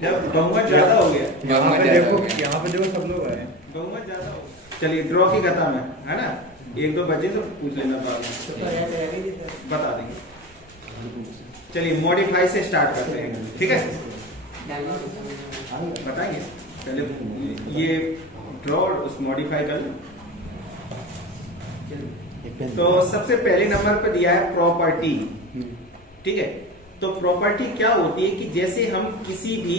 जब बहुमत ज्यादा हो गया, यहाँ पे देखो सब लोग आए, बहुमत ज्यादा हो गया। चलिए ड्रॉ की खत्म है ना, एक दो बचे तो पूछ लेना बाद में, बता देंगे। चलिए मॉडिफाई से स्टार्ट करते हैं, ठीक है, बताएंगे पहले ये ड्रॉ उस मॉडिफाई कर लो। तो सबसे पहले नंबर पर दिया है प्रॉपर्टी, ठीक है। तो प्रॉपर्टी क्या होती है कि जैसे हम किसी भी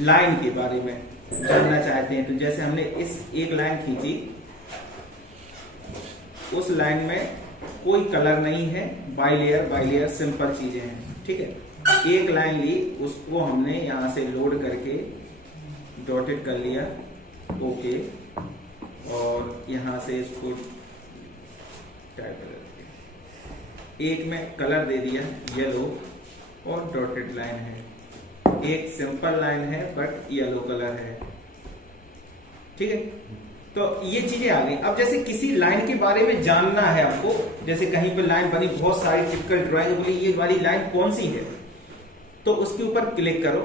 लाइन के बारे में जानना चाहते हैं, तो जैसे हमने इस एक लाइन खींची, उस लाइन में कोई कलर नहीं है, बाई लेयर सिंपल चीजें हैं, ठीक है। एक लाइन ली, उसको हमने यहां से लोड करके डॉटेड कर लिया, ओके, और यहां से इसको टाइप कर दिया, एक में कलर दे दिया येलो और डॉटेड लाइन है, एक सिंपल लाइन है बट येलो कलर है, ठीक है। तो ये चीजें आ गई। अब जैसे किसी लाइन के बारे में जानना है आपको, जैसे कहीं पे लाइन बनी, बहुत सारी टिपिकल ड्राइंग, बोली ये वाली लाइन कौन सी है, तो उसके ऊपर क्लिक करो,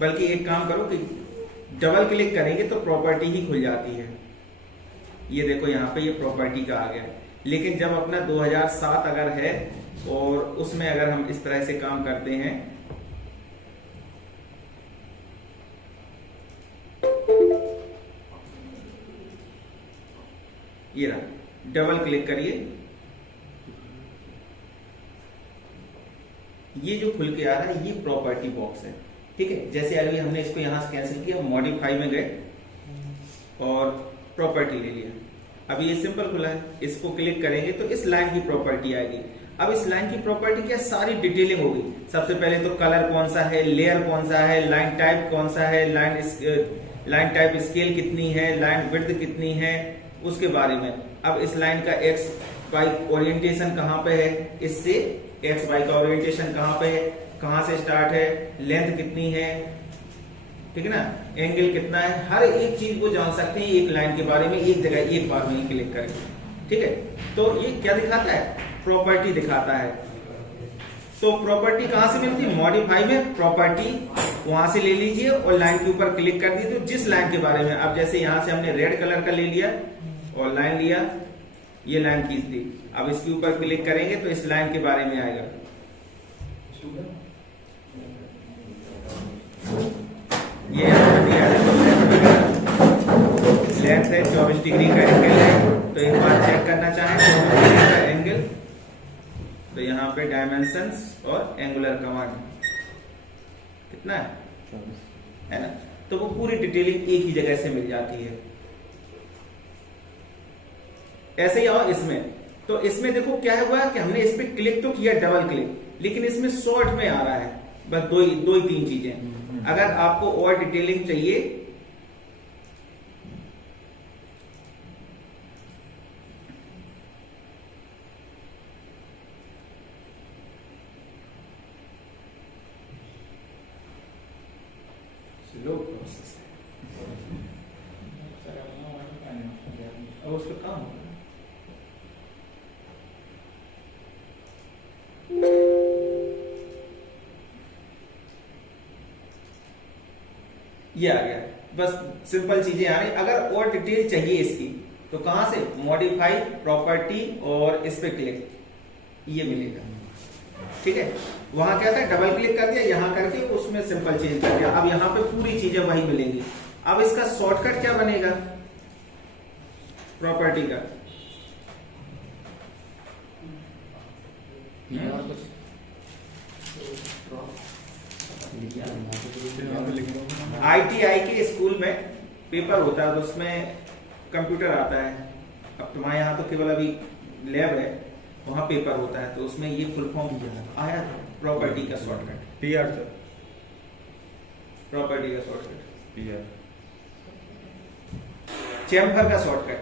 बल्कि एक काम करो कि डबल क्लिक करेंगे तो प्रॉपर्टी ही खुल जाती है। ये देखो यहाँ पे ये प्रॉपर्टी का आ गया। लेकिन जब अपना 2007 अगर है और उसमें अगर हम इस तरह से काम करते हैं, ये रहा, डबल क्लिक करिए, ये जो खुल के आ रहा है ये प्रॉपर्टी बॉक्स है, ठीक है। जैसे अभी हमने इसको यहां से कैंसिल किया, मॉडिफाई में गए और प्रॉपर्टी ले लिया, अब ये सिंपल खुला है, इसको क्लिक करेंगे तो इस लाइन की प्रॉपर्टी आएगी। अब इस लाइन की प्रॉपर्टी क्या, सारी डिटेलिंग होगी। सबसे पहले तो कलर कौन सा है, लेयर कौन सा है, लाइन टाइप कौन सा है, लाइन टाइप स्केल कितनी है, लाइन विड्थ कितनी है, उसके बारे में। अब इस लाइन का एक्स वाई ओरिएंटेशन कहाँ पे है, इससे एक्स वाई का ओरिएंटेशन कहाँ पे है, कहाँ से स्टार्ट है, लेंथ कितनी है, ठीक है ना, एंगल कितना है, हर एक चीज को जान सकते हैं एक लाइन के बारे में, एक जगह एक बार में ही क्लिक करके, ठीक है। तो ये क्या दिखाता है, प्रॉपर्टी दिखाता है। तो प्रॉपर्टी कहां से मिलती है, मॉडिफाई में प्रॉपर्टी, वहां से ले लीजिए और लाइन के ऊपर क्लिक कर दीजिए, तो जिस लाइन के बारे में, अब जैसे यहां से हमने रेड कलर का ले लिया और लाइन लिया, ये लाइन खींच दी, अब इसके ऊपर क्लिक करेंगे तो इस लाइन के बारे में आएगा। ये लेंथ है 24 डिग्री का एंगल है, तो एक बार चेक करना चाहें 24 डिग्री का एंगल, तो यहाँ पे डायमेंशंस और एंगुलर कमांड कितना है ना, तो वो पूरी डिटेलिंग एक ही जगह से मिल जाती है। ऐसे ही आओ इसमें, तो इसमें देखो क्या हुआ कि हमने इस पे क्लिक तो किया, डबल क्लिक, लेकिन इसमें शॉर्ट में आ रहा है, बस दो ही तीन चीजें। अगर आपको और डिटेलिंग चाहिए, स्लो प्रोसेस है, अब उसका काम होगा। ये आ गया, बस सिंपल चीजें आ रही। अगर और डिटेल चाहिए इसकी तो कहां से, मॉडिफाई, प्रॉपर्टी और इस पे क्लिक, ये मिलेगा, ठीक है। वहां क्या था, डबल क्लिक कर दिया, यहां करके उसमें सिंपल चेंज कर दिया, अब यहां पे पूरी चीजें वही मिलेंगी। अब इसका शॉर्टकट क्या बनेगा, प्रॉपर्टी का, ITI के स्कूल में पेपर होता है, तो उसमें कंप्यूटर आता है। अब तुम्हारे यहाँ तो केवल अभी लैब है, वहां पेपर होता है, तो उसमें ये फुल फॉर्म आया था, प्रॉपर्टी का शॉर्टकट, PR सर, प्रॉपर्टी का शॉर्टकट, PR, चैम्फर का शॉर्टकट,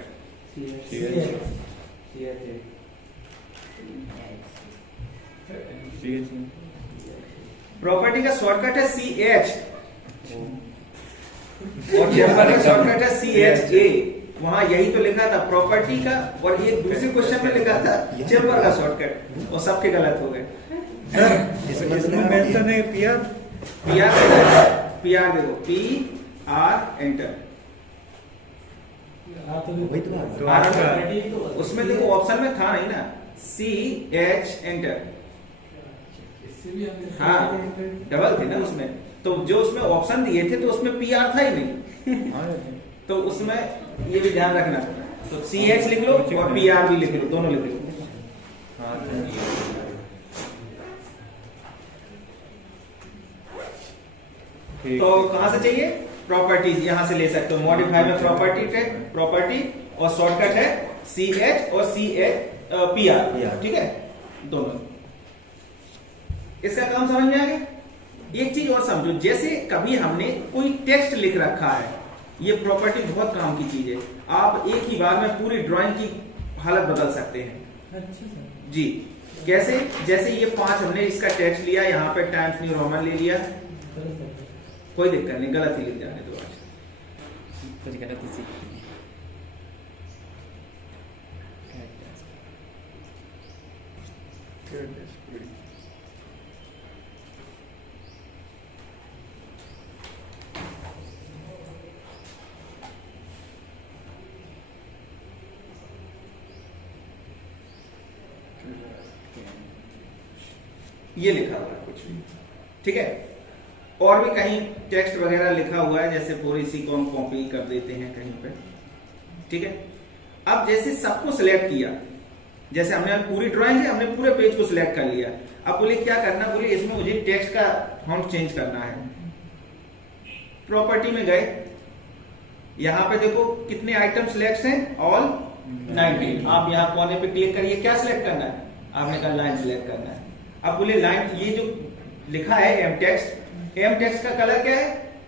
प्रॉपर्टी का शॉर्टकट है CH और चैम्फर का शॉर्टकट है CHA। वहां यही तो लिखा था प्रॉपर्टी का, और ये दूसरे क्वेश्चन में लिखा था चैम्फर का शॉर्टकट, और सबके गलत हो गए। सर इसमें मेंशन है पीआर। पीआर देखो, पी आर एंटर। वही तो उसमें देखो ऑप्शन में था नहीं ना, सी एच एंटर। हाँ डबल थे ना उसमें, तो जो उसमें ऑप्शन दिए थे तो उसमें पी आर था ही नहीं। तो उसमें ये भी ध्यान रखना, तो सी एच लिख लो और पी आर भी लिख लो, दोनों लिख लो। तो कहां से चाहिए? प्रॉपर्टीज, यहां से ले सकते हो। मॉडिफाई में प्रॉपर्टी और शॉर्टकट है सी एच और सी एच पी आर, ठीक है दोनों। इसका काम समझ में आ गया। एक चीज और समझो, जैसे कभी हमने कोई टेक्स्ट लिख रखा है, ये प्रॉपर्टी बहुत काम की चीज है। आप एक ही बार में पूरी ड्राइंग की हालत बदल सकते हैं। अच्छा सर जी। कैसे? जैसे ये 5 हमने इसका टेक्स्ट लिया, यहाँ पे टाइम्स न्यू रोमन ले लिया, कोई दिक्कत नहीं, गलत ही लिख जाने दो आज, कुछ गलत ही ये लिखा हुआ है कुछ भी, ठीक है। और भी कहीं टेक्स्ट वगैरह लिखा हुआ है, जैसे पूरी इसी को हम कॉपी कर देते हैं कहीं पे, ठीक है। अब जैसे सबको सिलेक्ट किया, जैसे हमने पूरी ड्राइंग है, हमने पूरे पेज को सिलेक्ट कर लिया। अब बोले क्या करना, बोले इसमें मुझे टेक्स्ट का फॉन्ट चेंज करना है। प्रॉपर्टी में गए, यहां पे देखो कितने आइटम सिलेक्ट हैं, ऑल 19। आप यहाँ कोने पे क्लिक करिए, क्या सिलेक्ट करना है? आपने कहा लाइन सिलेक्ट करना है। अब बोले लाइन, ये जो लिखा है एम टेक्स्ट का कलर क्या है?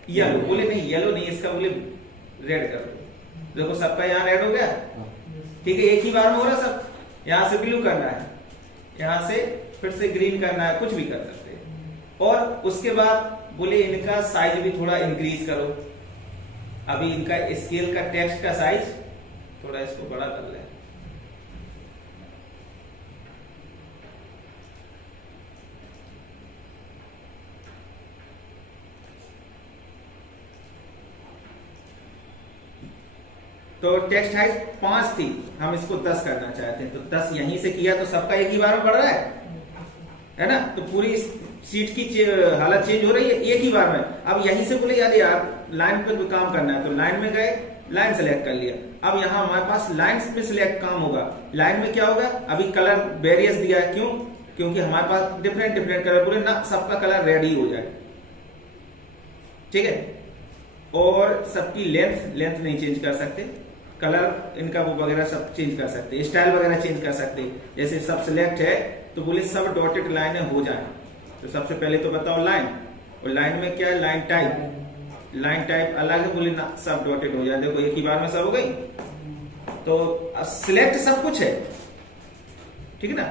येलो। बोले नहीं येलो नहीं, इसका बोले रेड कर दो। देखो सबका यहाँ रेड हो गया, ठीक है। एक ही बार में हो रहा सब। यहां से ब्लू करना है, यहां से फिर से ग्रीन करना है, कुछ भी कर सकते हैं। और उसके बाद बोले इनका साइज भी थोड़ा इंक्रीज करो। अभी इनका स्केल का टेक्स्ट का साइज थोड़ा इसको बड़ा कर ले। तो टेक्स्ट हाइट 5 थी, हम इसको 10 करना चाहते हैं, तो 10 यहीं से किया तो सबका एक ही बार में बढ़ रहा है ना। तो पूरी सीट की हालत चेंज हो रही है एक ही बार में। अब यहीं से बोले यार लाइन पे कोई काम करना है, तो लाइन में गए, लाइन सेलेक्ट कर लिया। अब यहाँ हमारे पास लाइन में सिलेक्ट काम होगा। लाइन में क्या होगा? अभी कलर वेरियस दिया है, क्यों? क्योंकि हमारे पास डिफरेंट कलर, बोले ना सबका कलर रेड ही हो जाए, ठीक है। और सबकी लेंथ नहीं चेंज कर सकते, कलर इनका वो वगैरह सब चेंज कर सकते, स्टाइल वगैरह चेंज कर सकते। जैसे सब सिलेक्ट है तो बोले सब डॉटेड लाइनें हो जाए। तो सबसे पहले तो बताओ लाइन, और लाइन में क्या है? लाइन टाइप अलग है, बोले ना सब डॉटेड हो जाए। देखो एक ही बार में सब हो गई। तो सिलेक्ट सब कुछ है, ठीक है ना।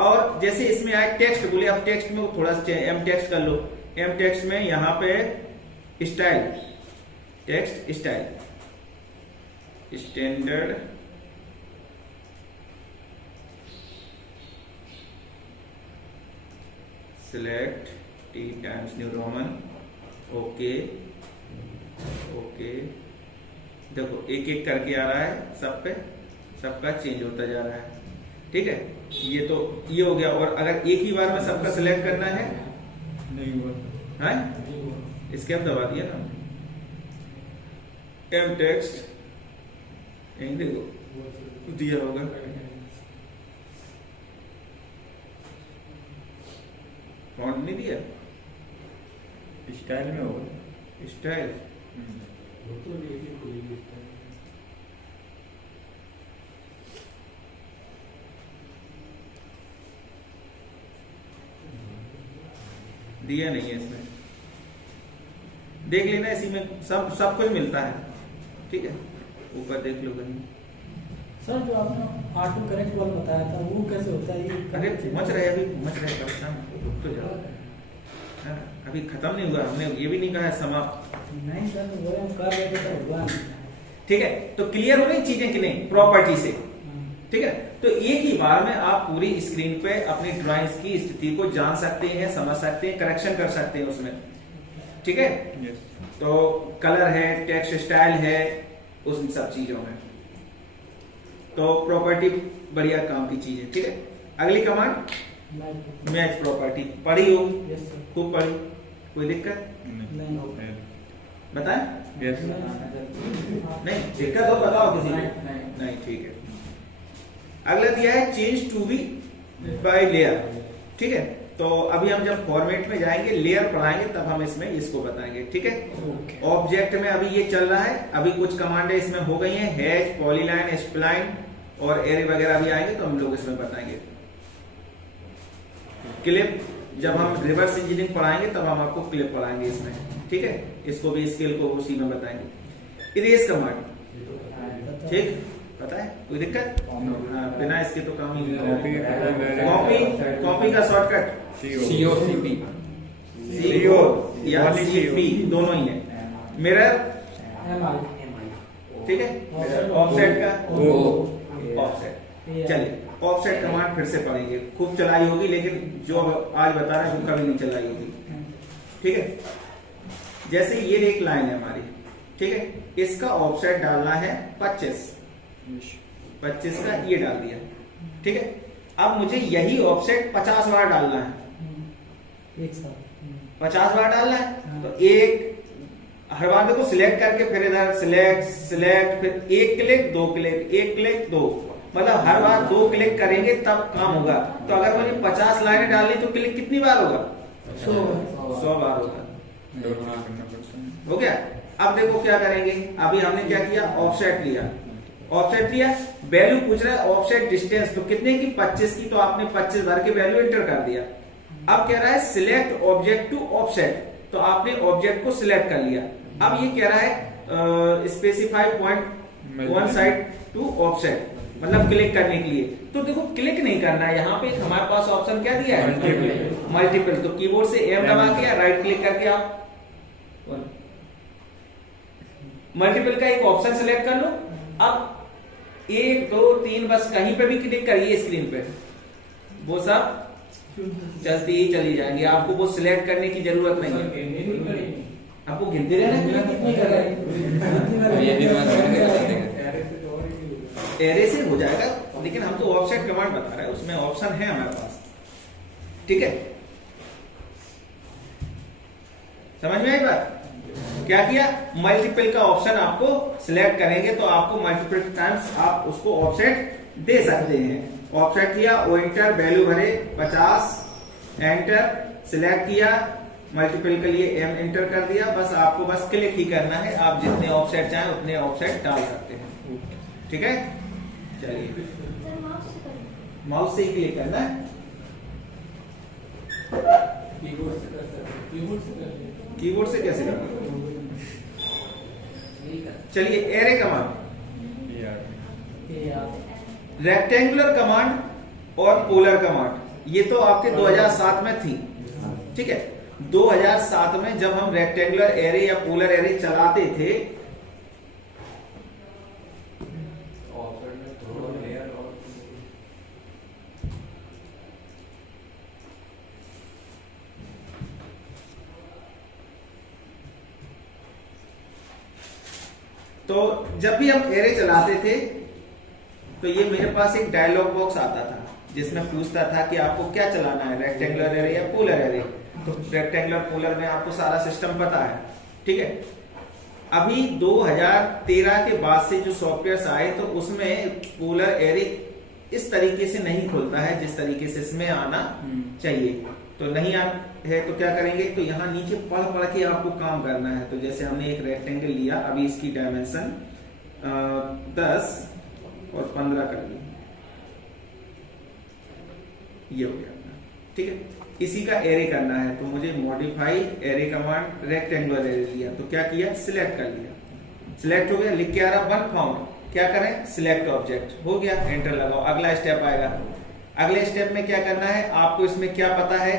और जैसे इसमें आए टेक्स्ट, बोले अब टेक्स्ट में थोड़ा एम टेक्स्ट कर लो। एम टेक्स्ट में यहां पे style, text style, standard, select T times new Roman, okay. देखो एक एक करके आ रहा है, सब पे सबका चेंज होता जा रहा है, ठीक है। ये तो ये हो गया। और अगर एक ही बार में सबका सिलेक्ट करना है, नहीं हुआ है इसके हम दबा दिया ना, एम टेक्स्ट यहीं देखो दिया होगा, फॉन्ट नहीं दिया, स्टाइल में होगा, स्टाइल दिया नहीं है इसमें। देख लेना, इसी में सब कुछ मिलता है, ठीक है। ऊपर देख लो कहीं। सर जो आपने ऑटो करेक्ट वाला बताया था वो कैसे होता है? ये अरे पहुंच रहे, अभी पहुंच रहे, कब शाम रुक तो जाओ, अभी खत्म नहीं हुआ। हमने ये भी नहीं कहा है समाप्त। नहीं सर, वो हम कर रहे थे तो हुआ नहीं। ठीक है, तो क्लियर हो गई चीजें कि नहीं प्रॉपर्टी से? ठीक है। तो एक ही बार में आप पूरी स्क्रीन पे अपनी ड्राइंग्स की स्थिति को जान सकते हैं, समझ सकते हैं, करेक्शन कर सकते हैं उसमें, ठीक है। तो कलर है, टेक्स्ट स्टाइल है, उन सब चीजों में तो प्रॉपर्टी बढ़िया काम की चीज है, ठीक है। अगली कमांड मैच प्रॉपर्टी, पढ़ी होगी, खूब पढ़ी, कोई दिक्कत बताएं? नहीं दिक्कत हो बताओ किसी को, नहीं ठीक है। अगला दिया है change to be by layer, ठीक है। तो अभी हम जब फॉर्मेट में जाएंगे, लेयर पढ़ाएंगे, तब हम इसमें इसको बताएंगे, ठीक है। ऑब्जेक्ट में अभी ये चल रहा है, अभी कुछ कमांडें इसमें हो गई हैं, हैश, पॉलीलाइन, स्प्लाइन और एरे वगैरह भी आएंगे तो हम लोग इसमें बताएंगे। क्लिप जब हम रिवर्स इंजीनियरिंग पढ़ाएंगे तब हम आपको क्लिप पढ़ाएंगे इसमें, ठीक है। इसको भी स्केल को उसी में बताएंगे। इरेज कमांड, ठीक, पता है, कोई दिक्कत? बिना इसके तो काम ही नहीं। कॉपी का शॉर्टकट COCP, CO या CP दोनों ही है। मिरर, ठीक है। ऑफसेट का ऑफसेट, चलिए ऑफसेट कमांड फिर से पढ़ेंगे, खूब चलाई होगी, लेकिन जो आज बता रहे हैं वो कभी नहीं चलाई होगी, ठीक है। जैसे ये एक लाइन है हमारी, ठीक है, इसका ऑफसेट डालना है 25 का, ये डाल दिया, ठीक है। अब मुझे यही ऑफसेट 50 बार डालना है, 50 बार डालना है। तो एक हर बार देखो सिलेक्ट करके फिर इधर सिलेक्ट फिर एक क्लिक, दो क्लिक, एक क्लिक, दो, मतलब हर बार 2 क्लिक करेंगे तब काम होगा। तो अगर मुझे 50 लाइनें डालनी तो क्लिक कितनी बार होगा? 100 बार होगा, हो गया। अब देखो क्या करेंगे, अभी हमने क्या किया, ऑफसेट लिया, वैल्यू पूछ रहा है ऑफसेट डिस्टेंस, तो कितने की? 25 की, तो आपने 25 भर के वैल्यू एंटर कर दिया। अब कह रहा है सिलेक्ट ऑब्जेक्ट टू ऑफसेट, तो आपने ऑब्जेक्ट को सिलेक्ट कर लिया। अब ये कह रहा है specify point on side to offset, मतलब क्लिक करने के लिए। तो देखो क्लिक नहीं करना है, यहाँ पे हमारे पास ऑप्शन क्या दिया है, मल्टीपल। तो कीबोर्ड से M दबा के राइट क्लिक करके आप मल्टीपल का एक ऑप्शन सिलेक्ट कर लो। अब 1 2 3 बस कहीं पे भी क्लिक करिए स्क्रीन पे, वो सब चलती ही चली जाएंगी, आपको वो सिलेक्ट करने की जरूरत नहीं है, आपको गिनते रहना कितनी कर रहे हैं, एरे से हो जाएगा। लेकिन हम तो ऑफसेट कमांड बता रहे हैं, उसमें ऑप्शन है हमारे पास, ठीक है। समझ में आई बात? क्या किया, मल्टीपल का ऑप्शन आपको सिलेक्ट करेंगे तो आपको मल्टीपल टाइम्स आप उसको ऑफसेट दे सकते हैं। ऑफसेट किया, ओ एंटर, वैल्यू भरे 50, एंटर, सिलेक्ट किया, मल्टीपल के लिए M एंटर कर दिया, बस आपको बस क्लिक ही करना है, आप जितने ऑफसेट चाहें उतने ऑफसेट डाल सकते हैं, ठीक है। चलिए माउस से ही क्लिक करना है, कीबोर्ड से कैसे करना? चलिए एरे कमांड, रेक्टेंगुलर कमांड और पोलर कमांड, ये तो आपके 2007 में थी, ठीक है। 2007 में जब हम रेक्टेंगुलर एरे या पोलर एरे चलाते थे तो जब भी हम एरे चलाते थे तो ये मेरे पास एक डायलॉग बॉक्स आता था जिसमें पूछता था कि आपको क्या चलाना है, रेक्टेंगुलर एरे या पोलर एरे। तो रेक्टेंगुलर पोलर में आपको सारा सिस्टम पता है, ठीक है। अभी 2013 के बाद से जो सॉफ्टवेयर आए तो उसमें पोलर एरे इस तरीके से नहीं खुलता है जिस तरीके से इसमें आना चाहिए। तो नहीं है तो क्या करेंगे, तो यहाँ नीचे पढ़ पढ़ के आपको काम करना है। तो जैसे हमने एक रेक्टेंगल लिया, अभी इसकी डायमेंशन 10 और 15 कर दी, ये हो गया, ठीक है। इसी का एरे करना है तो मुझे modify array command, rectangular array लिया तो क्या किया, सिलेक्ट कर लिया, सिलेक्ट हो गया, लिख के आ रहा वन फाउंड, क्या करें, सिलेक्ट ऑब्जेक्ट, हो गया, एंटर लगाओ। अगला स्टेप आएगा, अगले स्टेप में क्या करना है, आपको इसमें क्या पता है,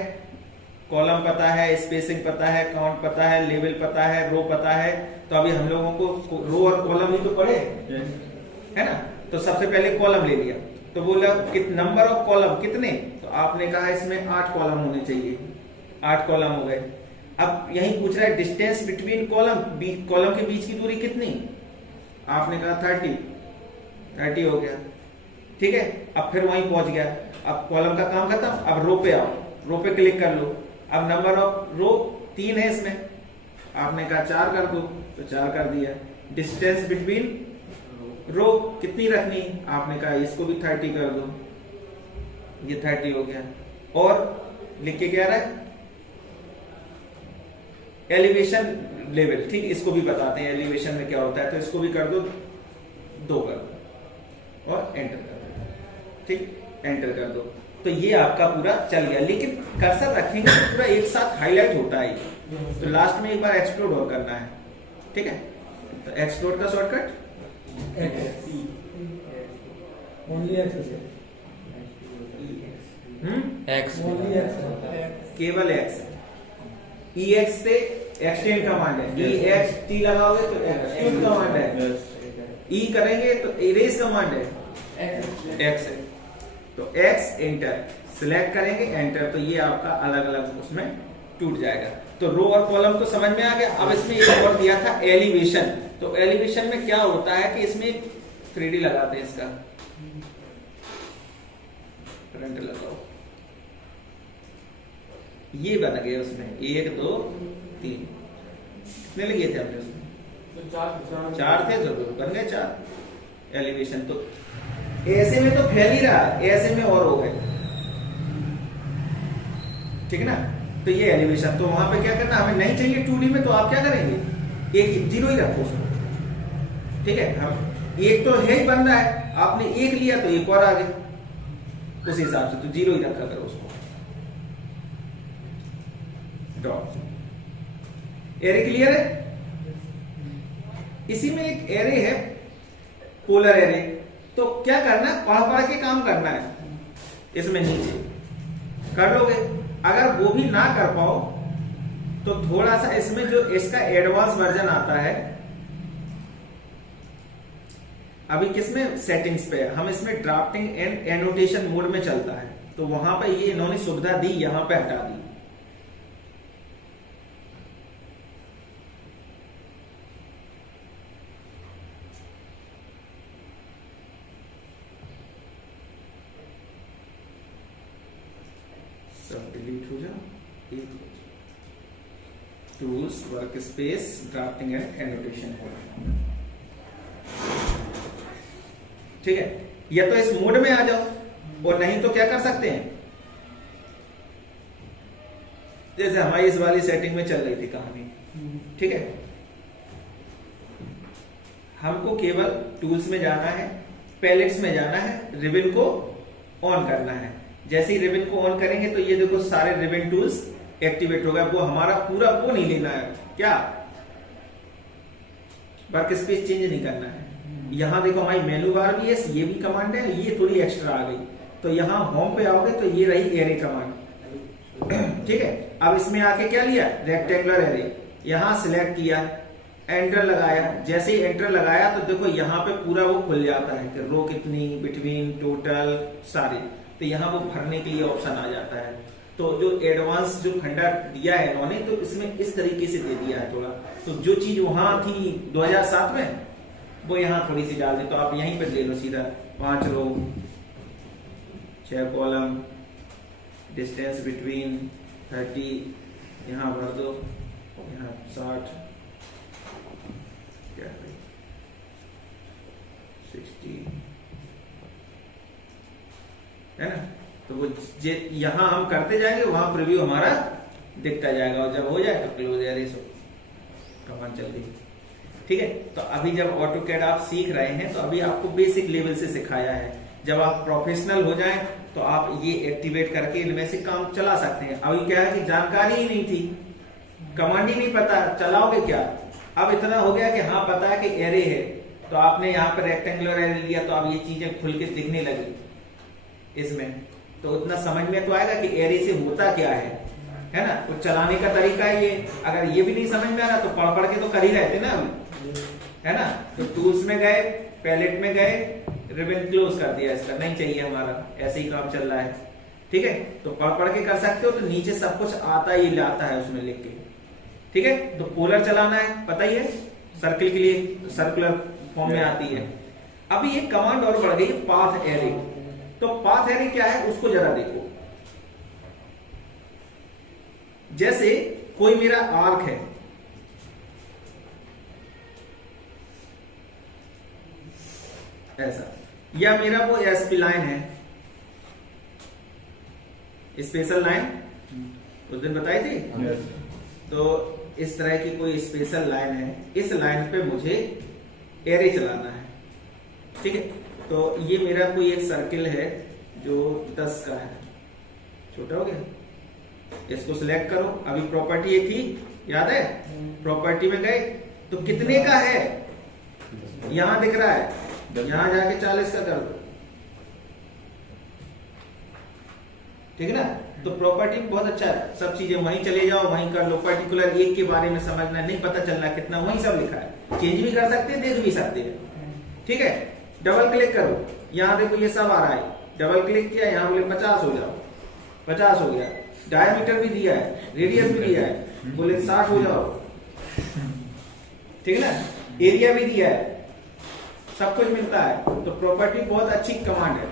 कॉलम पता है, स्पेसिंग पता है, काउंट पता है, लेवल पता है, रो पता है। तो अभी हम लोगों को रो और कॉलम ही तो पढ़े है ना, तो सबसे पहले कॉलम ले लिया। तो बोला कि नंबर ऑफ कॉलम कितने, तो आपने कहा इसमें 8 कॉलम होने चाहिए, 8 कॉलम हो गए। अब यही पूछ रहा है डिस्टेंस बिटवीन कॉलम, कॉलम के बीच की दूरी कितनी, आपने कहा 30 हो गया, ठीक है। अब फिर वहीं पहुंच गया, अब कॉलम का काम खत्म, अब रो पे आओ, रो पे क्लिक कर लो। अब नंबर ऑफ रो 3 है इसमें, आपने कहा 4 कर दो, तो 4 कर दिया। डिस्टेंस बिटवीन रो कितनी रखनी, आपने कहा इसको भी 30 कर दो, ये 30 हो गया। और लिख के क्या रहा है, एलिवेशन लेवल, ठीक, इसको भी बताते हैं एलिवेशन में क्या होता है, तो इसको भी कर दो 2 कर दो और एंटर कर दो, ठीक, एंटर कर दो। तो ये आपका पूरा चल गया, लेकिन कर्सर रखेंगे तो पूरा एक साथ हाईलाइट होता है, तो लास्ट में एक बार एक्सप्लोड और करना है, ठीक है। तो एक्सप्लोड का शॉर्टकट ओनली एक्स, केवल एक्स, EX से एक्सटेंड कमांड है, EXT लगाओगे तो एक्सटेंड कमांड है, E करेंगे तो इरेज कमांड है, X है, तो X एंटर, सिलेक्ट करेंगे एंटर, तो ये आपका अलग अलग उसमें टूट जाएगा। तो रो और कॉलम तो समझ में आ गया। अब इसमें एक और दिया था एलिवेशन, तो एलिवेशन में क्या होता है कि इसमें 3D लगाते हैं, इसका फ्रंट लगाओ, ये बन गया उसमें 1 2 3, कितने लगे थे आपने उसमें, 4 थे, तो बन गए 4 एलिवेशन। तो ऐसे में तो फैल ही रहा, ऐसे में और हो गए, ठीक है ना। तो ये एलिवेशन, तो वहां पे क्या करना, हमें नहीं चाहिए 2D में, तो आप क्या करेंगे, एक 0 ही रखो उसको, ठीक है। हम एक तो है ही बन रहा है, आपने 1 लिया तो एक और आ गया, उस हिसाब से तो 0 ही रखा करो उसको। डॉट एरे क्लियर है। इसी में एक एरे है पोलर एरे, तो क्या करना है, पढ़ पढ़ के काम करना है, इसमें नीचे कर लोगे। अगर वो भी ना कर पाओ तो थोड़ा सा इसमें जो इसका एडवांस वर्जन आता है, अभी किसमें सेटिंग्स पे, हम इसमें ड्राफ्टिंग एंड एनोटेशन मोड में चलता है, तो वहां पे ये इन्होंने सुविधा दी, यहां पे हटा दी। सब डिलीट हो जाओ, एक हो जाए, tools, work space, drafting and annotation हो, ठीक है। या तो इस मोड में आ जाओ, और नहीं तो क्या कर सकते हैं, जैसे हमारी इस वाली सेटिंग में चल रही थी कहानी, ठीक है। हमको केवल टूल्स में जाना है, पैलेट्स में जाना है, रिबन को ऑन करना है। जैसे ही रिबन को ऑन करेंगे तो ये देखो सारे रिबन टूल्स एक्टिवेट हो गए। वो हमारा पूरा वो नहीं लेना है, क्या वर्क स्पेस चेंज नहीं करना है। यहाँ देखो हमारी मेनू बार भी है, ये भी कमांड है, ये थोड़ी एक्स्ट्रा आ गई। तो यहाँ होम पे आओगे तो ये रही एरे कमांड, ठीक है। अब इसमें आके क्या लिया, रेक्टेंगुलर एरे, यहाँ सिलेक्ट किया, एंटर लगाया। जैसे ही एंटर लगाया तो देखो यहाँ पे पूरा वो खुल जाता है कि रो कितनी, बिटवीन, टोटल, सारी। तो यहाँ वो भरने के लिए ऑप्शन आ जाता है। तो जो एडवांस जो खंडा दिया है इन्होंने, तो इसमें इस तरीके से दे दिया है थोड़ा। तो जो चीज वहां थी 2007 में, वो यहाँ थोड़ी सी डाल दी। तो आप यहीं पे ले लो सीधा, 5 रो, 6 कॉलम, डिस्टेंस बिटवीन 30, यहाँ भर दो, यहाँ 60, क्या है 60, है ना। तो वो यहाँ हम करते जाएंगे, वहां प्रीव्यू हमारा दिखता जाएगा, और जब हो जाए तो क्लोज एरे सो कमांड चल रही, ठीक है। तो अभी जब ऑटोकैड आप सीख रहे हैं तो अभी आपको बेसिक लेवल से सिखाया है। जब आप प्रोफेशनल हो जाएं तो आप ये एक्टिवेट करके इनमें से काम चला सकते हैं। अभी क्या है कि जानकारी ही नहीं थी, कमांड ही नहीं पता, चलाओगे क्या। अब इतना हो गया कि हाँ पता है कि एरे है, तो आपने यहाँ पर रेक्टेंगुलर एरे लिया, तो अब ये चीजें खुल के दिखने लगी इसमें। तो उतना समझ में तो आएगा कि एरे से होता क्या है ना। तो चलाने का तरीका है ये। अगर ये भी नहीं समझ में आ रहा तो पढ़ पढ़ के तो कर ही रहे थे ना अभी, है ना। तो टूल्स में गए, पैलेट में गए, रिबन क्लोज कर दिया, इसका नहीं चाहिए हमारा, ऐसे ही काम चल रहा है। ठीक है, तो पढ़ के कर सकते हो, तो नीचे सब कुछ आता ही लाता है उसमें लिख के। ठीक है, तो पोलर चलाना है, पता ही है, सर्किल के लिए सर्कुलर फॉर्म में आती है। अभी ये कमांड और बढ़ गई, पाथ एरे। तो पाथ एरे क्या है उसको जरा देखो। जैसे कोई मेरा आर्क है, ऐसा, या मेरा वो एसपी लाइन है, स्पेशल लाइन उस दिन बताई थी। तो इस तरह की कोई स्पेशल लाइन है, इस लाइन पे मुझे एरे चलाना है। ठीक है, तो ये मेरा कोई एक सर्किल है जो 10 का है, छोटा हो गया, इसको सिलेक्ट करो। अभी प्रॉपर्टी ये थी, याद है, प्रॉपर्टी में गए तो कितने का है यहां दिख रहा है, यहां जाके 40 का कर दो। ठीक है ना, तो प्रॉपर्टी बहुत अच्छा है, सब चीजें वहीं चले जाओ, वहीं कर लो। पर्टिकुलर एक के बारे में समझना नहीं, पता चलना कितना, वहीं सब लिखा है, चेंज भी कर सकते हैं, देख भी सकते हैं। ठीक है, डबल क्लिक करो, यहां देखो ये सब आ रहा है, डबल क्लिक किया, यहां बोले 50 हो जाओ, 50 हो गया। डायमीटर भी दिया है, रेडियस भी दिया है, बोले 60 हो जाओ। ठीक है ना, एरिया भी दिया है, सब कुछ मिलता है। तो प्रॉपर्टी बहुत अच्छी कमांड है।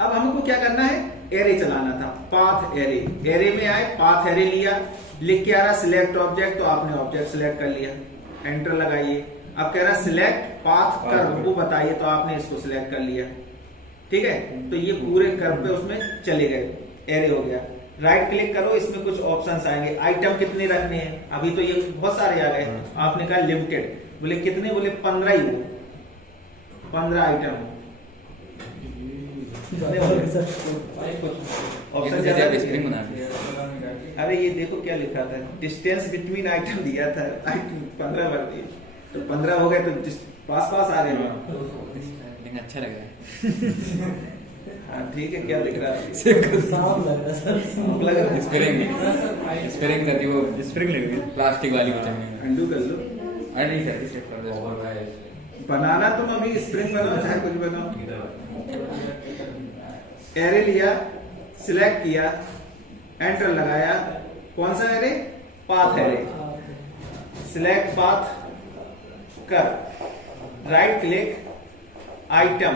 अब हमको क्या करना है, एरे चलाना था, पाथ एरे। एरे में आए, पाथ एरे लिया, लिख के आ रहा सिलेक्ट ऑब्जेक्ट, तो आपने ऑब्जेक्ट सिलेक्ट कर लिया, एंटर लगाइए। अब कह रहा सिलेक्ट पाथ कर्व, वो बताइए, तो आपने इसको सिलेक्ट कर लिया। ठीक है, तो ये पूरे कर्व पे उसमें चले गए, एरे हो गया। राइट क्लिक करो, इसमें कुछ ऑप्शंस आएंगे, आइटम कितने रखने हैं। अभी तो ये बहुत सारे आ गए, आपने कहा लिमिटेड, बोले कितने, बोले 15 ही हो, 15 आइटम हो। ऑप्शन ज्यादा स्प्रिंग बना दिया। अरे ये देखो क्या लिखा था, डिस्टेंस बिटवीन आइटम दिया था, 15 भर दिए, तो 15 हो गए, तो पास पास आ गए। लेकिन अच्छा लग रहा है। हाँ ठीक है, क्या लिख रहा है, सांप लग रहा है सर, लग रहा है। स्प्रिंग कर दी, वो स्प्रिंग लग गई, प्लास्टिक वाली होता है। अंडू कर लो। अरे नहीं सर, सेट कर दो। बनाना तुम अभी स्प्रिंग बनाओ, चाहे कुछ बनाओ। एरे लिया, सिलेक्ट किया, एंटर लगाया, कौन सा array, path array. Select path कर, राइट क्लिक, आइटम,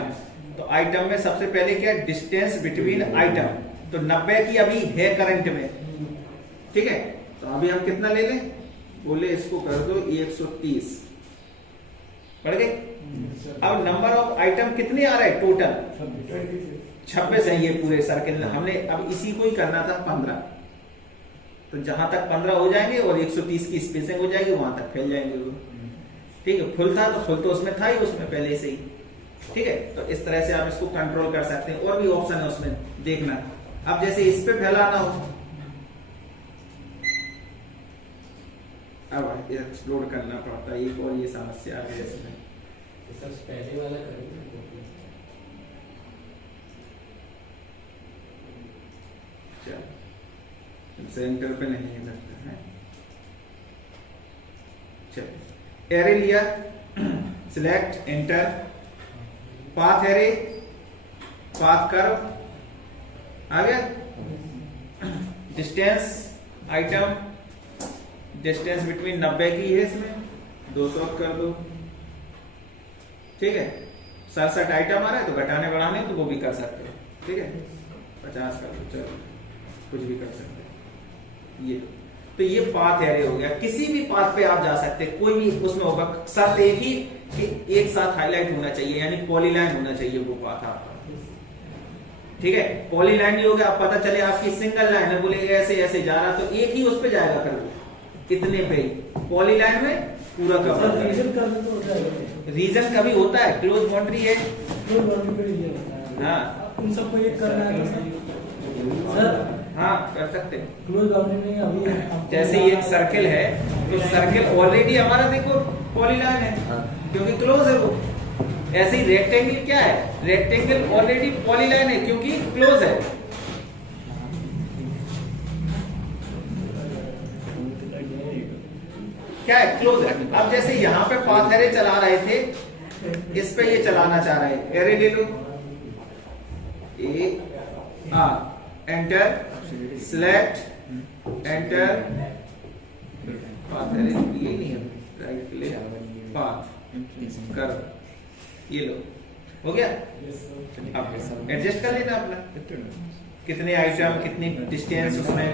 तो आइटम में सबसे पहले क्या, डिस्टेंस बिटवीन आइटम, तो 90 की अभी है करंट में। ठीक है, तो अभी हम कितना ले लें, बोले इसको कर दो 130, पड़ गए। अब नंबर ऑफ आइटम कितने आ रहे हैं टोटल, 26 है ये पूरे सर्किल में। हमने अब इसी को ही करना था 15, तो जहां तक 15 हो जाएंगे और 130 की स्पेसिंग हो जाएगी, वहां तक फैल जाएंगे वो। ठीक है, फुल था तो फुल तो उसमें था ही, उसमें पहले से ही। ठीक है, तो इस तरह से आप इसको कंट्रोल कर सकते हैं, और भी ऑप्शन है उसमें देखना। अब जैसे इस पे फैलाना हो, अब एक्सप्लोर करना पड़ता है, एक और ये समस्या है इसमें। पहले वाला सेंटर पे नहीं है लगता है। चलिए, एरे लिया, select, enter, path array, path curve आ गया, डिस्टेंस आइटम, डिस्टेंस बिटवीन 90 की है, इसमें 200 कर दो। ठीक है, 67 आइटम आ रहा है, तो घटाने बढ़ाने तो वो भी कर सकते हो। ठीक है, 50 कर दो, चलो कुछ भी कर सकते हैं। ये तो ये पाथ एरे हो गया, किसी भी पाथ पे आप जा सकते हैं, कोई भी उसमें होगा, शर्त एक ही कि एक साथ हाईलाइट होना चाहिए, यानी पॉलीलाइन होना चाहिए वो पाथ आपका। ठीक है, पॉलीलाइन नहीं होगा, आप पता चले आपकी सिंगल लाइन है, बोले ऐसे ऐसे जा रहा, तो एक ही उस पे जाएगा कर वो इतने पे ही, पॉलीलाइन में पूरा कवर। रीजन कर दो तो हो जाएगा। रीजन कभी होता है, क्लोज बाउंड्री है। क्लोज बाउंड्री पे ये होता है। हाँ, उन सबको एक करना है सर। हाँ कर सकते हैं। क्लोज बाउंड्री में अभी जैसे एक सर्किल है, तो सर्किल ऑलरेडी हमारा देखो पॉलीलाइन है, क्योंकि क्लोज है वो। ऐसे ही रेक्टेंगल क्या है, रेक्टेंगल ऑलरेडी पॉलीलाइन है क्योंकि क्लोज है। क्या है, क्लोज है। अब जैसे यहाँ पे पाथ एरे चला रहे थे, इस पे ये चलाना चाह रहे हैं, एरे ले लो, enter, select, enter, path array, ये नहीं है, राइट क्लिक, पाथ कर, ये लो, हो गया। अब एडजस्ट कर लेना अपना, कितने आइटम, कितनी डिस्टेंस उसमें।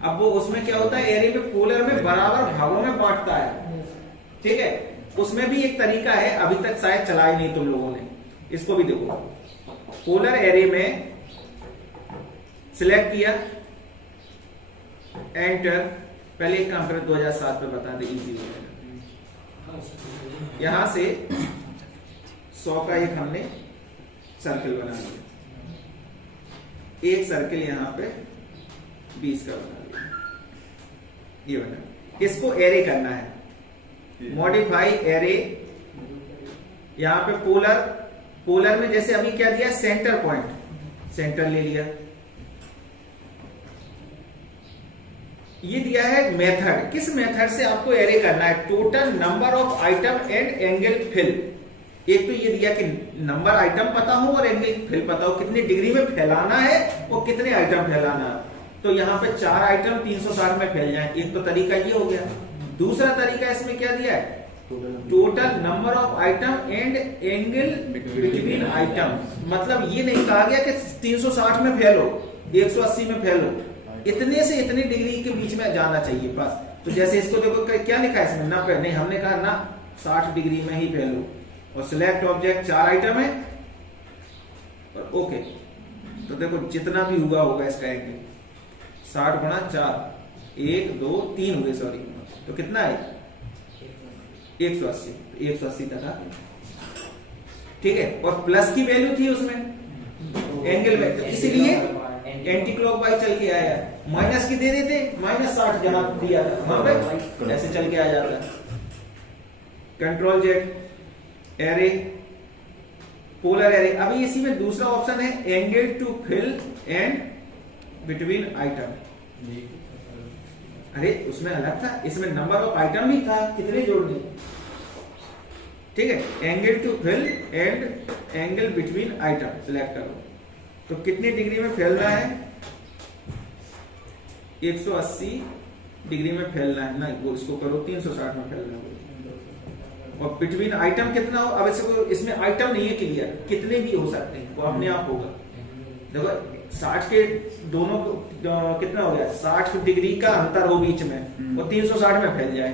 अब वो उसमें क्या होता है, एरे में पोलर में बराबर भागों में बांटता है, ठीक है। उसमें भी एक तरीका है, अभी तक शायद चलाया नहीं तुम लोगों ने, इसको भी देखो। पोलर एरे में सिलेक्ट किया, एंटर, पहले एक काम करें 2007 पे बता दे, इजी हो जाएगा। यहां से 100 का एक हमने सर्कल बना लिया, एक सर्कल यहां पे 20 का बना लिया, ये बना। इसको एरे करना है, मॉडिफाई एरे। यहां पे पोलर, पोलर में जैसे अभी क्या दिया, सेंटर पॉइंट, सेंटर ले लिया। ये दिया है मेथड, किस मेथड से आपको एरे करना है, total number of item and angle fill. एक तो ये दिया कि नंबर आइटम पता हो और एंगल फिल पता हो, कितनी डिग्री में फैलाना है और कितने आइटम फैलाना है। तो यहाँ पे 4 आइटम 360 में फैल जाए, एक तो तरीका ये हो गया। दूसरा तरीका इसमें क्या दिया है, total number of item and angle between item. मतलब ये नहीं कहा गया कि 360 में फैलो, 180 में फैलो, इतने से इतनी डिग्री के बीच में जाना चाहिए बस। तो जैसे इसको देखो क्या लिखा है इसमें, 90, नहीं हमने कहा ना 60 डिग्री में ही फैलो। और सिलेक्ट ऑब्जेक्ट, 4 आइटम है और ओके। तो देखो जितना भी हुआ होगा इसका एंगल 60 गुणा 4, 1 2 3 हुए, सॉरी, तो कितना है 180, 180 तक आ गया, ठीक है। और प्लस की वैल्यू थी उसमें एंगल में, तो इसीलिए एंटी क्लॉकवाइज चल के आया। माइनस की दे देते, -60 जहां दिया था वहां पे ऐसे चल के आ जाता। Control Z, array, polar array. अभी इसी में दूसरा ऑप्शन है angle to fill and between item. अरे उसमें अलग था, इसमें नंबर ऑफ आइटम भी था, कितने जोड़ने, ठीक है। Angle to fill and angle between item select करो, तो कितनी डिग्री में फैलना है, 180 डिग्री में फैलना है ना, वो इसको करो 360 में फैलना है। और बिटवीन आइटम कितना हो, अब इसमें आइटम नहीं है क्लियर, कितने भी हो सकते हैं, वो अपने आप होगा। देखो 60 के दोनों कितना हो गया, 60 डिग्री का अंतर हो बीच में, वो 360 में फैल जाए,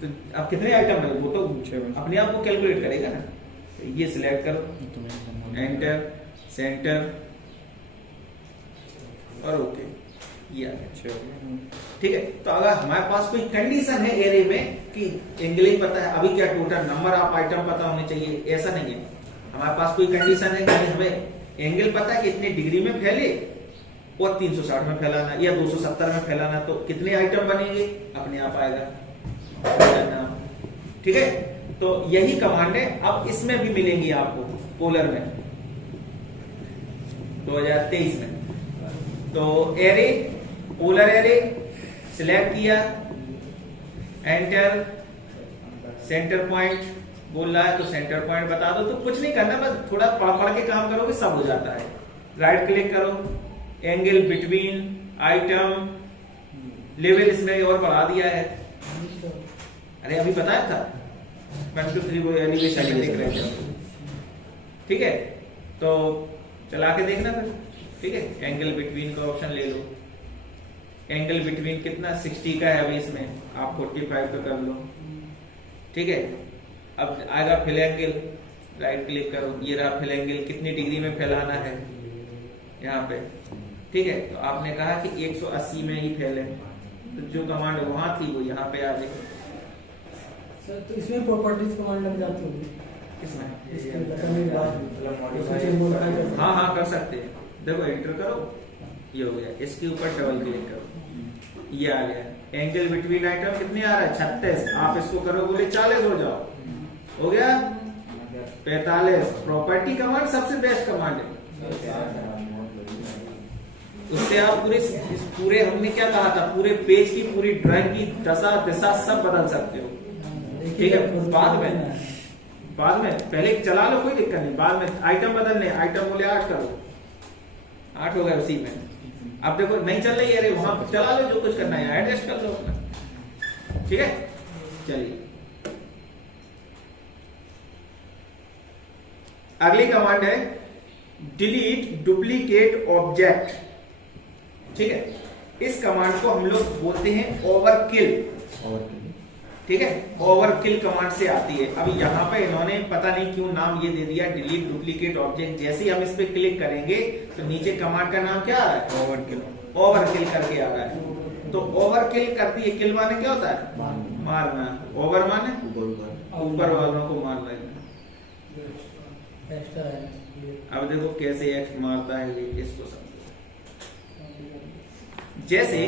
तो अब कितने आइटम है वो तो अपने आप को कैलकुलेट करेगा ना। तो ये सिलेक्ट करो, एंटर, सेंटर और ओके, ये आ गया, ठीक है। तो अगर हमारे पास कोई कंडीशन है एरे में कि एंगल ही पता है, अभी क्या टोटल नंबर ऑफ आइटम पता होने चाहिए, ऐसा नहीं है। हमारे पास कोई कंडीशन है कि हमें एंगल पता है कितनी डिग्री में फैले और 360 में फैलाना या 270 में फैलाना, तो कितने आइटम बनेंगे अपने आप आएगा, ठीक है। तो यही कमांड है, अब इसमें भी मिलेंगी आपको पोलर में 2023 में। तो एरे, पोलर एरे सिलेक्ट किया, एंटर, सेंटर पॉइंट बोल रहा है तो सेंटर पॉइंट बता दो। तो कुछ नहीं करना, बस थोड़ा पढ़ के काम करोगे सब हो जाता है। राइट क्लिक करो, एंगल बिटवीन आइटम, लेवल इसमें और बढ़ा दिया है। अरे अभी बताया था 1 2 3 वो एलिवेशन देख रहे थे, ठीक है। तो चला के देखना फिर, ठीक है। एंगल बिटवीन का ऑप्शन ले लो, एंगल बिटवीन कितना 60 का है, अभी इसमें आप 45 का कर लो, ठीक है। अब आएगा फिल एंगल, राइट क्लिक करो, ये रहा फिल एंगल, कितनी डिग्री में फैलाना है यहाँ पे, ठीक है। तो आपने कहा कि 180 में ही फैले, तो जो कमांड वहां थी वो यहाँ पे आ गई। सर तो इसमें प्रॉपर्टीज कमांड लग जाती होगी, किसमें, हाँ हाँ कर सकते हैं। देखो एंटर करो, ये हो गया, इसके ऊपर डबल क्लिक करो, ये आ गया। एंगल बिटवीन आइटम कितने आ रहा है 36, आप इसको करो बोले 40 हो जाओ, हो गया 45। प्रॉपर्टी कमांड सबसे बेस्ट कमांड है, उससे आप पूरे हमने क्या कहा था, पूरे पेज की पूरी ड्राइंग की दशा दिशा सब बदल सकते हो। ठीक है, बाद में पहले चला लो, कोई दिक्कत नहीं, बाद में आइटम बदलने, आइटम बोले 8 करो, 8 हो गया उसी में। अब देखो नहीं चल रही है, अरे वहां चला लो, जो कुछ करना है एडजस्ट कर लो अपना। ठीक है, चलिए अगली कमांड है डिलीट डुप्लीकेट ऑब्जेक्ट। ठीक है, इस कमांड को हम लोग बोलते हैं ओवरकिल। ठीक है, ओवरकिल कमांड से आती है। अब यहाँ पे इन्होंने पता नहीं क्यों नाम ये दे दिया डिलीट डुप्लीकेट ऑब्जेक्ट। जैसे ही हम इस पे क्लिक करेंगे तो नीचे कमांड का नाम क्या आ रहा है, ओवरकिल, ओवरकिल करके आ रहा है। तो ओवरकिल करती है, किल माने क्या होता है, मारना, ओवर माने ऊपर वालों को मारना है। अब देखो कैसे एक्स मारता है, इसको समझो। जैसे